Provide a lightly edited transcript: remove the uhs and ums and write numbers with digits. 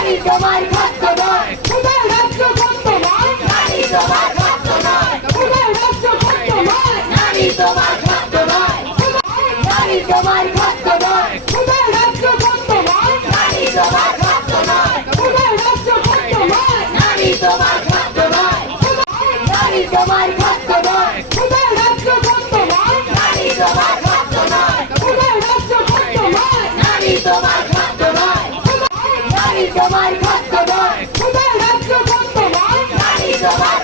নারী তোমার খাদ্য নয়, খোদার রাজ্য খাদ্য নয়, নারী তোমার খাদ্য নয়, খোদার রাজ্য খাদ্য নয়, নারী তোমার খাদ্য নয়, নারী তোমার খাদ্য নয়, খোদার রাজ্য খাদ্য নয়, নারী তোমার খাদ্য নয়, খোদার রাজ্য খাদ্য নয়, নারী তোমার খাদ্য নয়, নারী তোমার খাদ্য নয়, খোদার রাজ্য খাদ্য নয়, নারী তোমার খাদ্য নয়, খোদার রাজ্য খাদ্য নয়, নারী তোমার খাদ্য নয়, নারী তোমার খাদ্য নয়, খোদার রাজ্য খাদ্য নয়, নারী তোমার